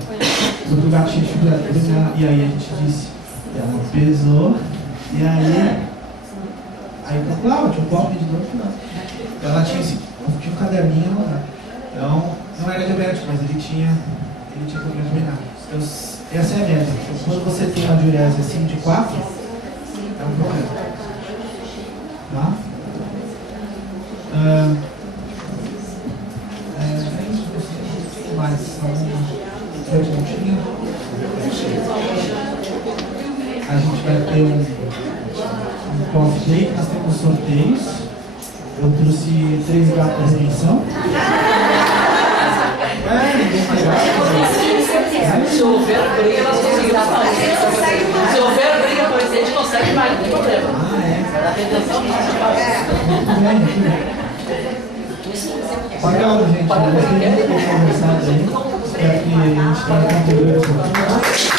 quanto o gato tinha dificuldade de urinar, e aí a gente disse, ela pesou, e aí calculava, tinha um copo de medidor, ela tinha um caderninho lá. Então, não era diabético, mas ele tinha problema de urinar. Então, essa é a média. Então, quando você tem uma diurese acima de 4, é um problema. Tá? Mais uma perguntinha. A gente vai ter um coffee break, nós temos sorteios. Eu trouxe 3 gatos da redenção. Ninguém mais gato. Se houver briga, nós conseguimos fazer. Se houver briga, a gente consegue mais, não tem problema. A redenção Muito bem. Obrigado, gente. Eu gostei muito de ter conversado aí. Espero que a gente tenha contribuído um pouquinho.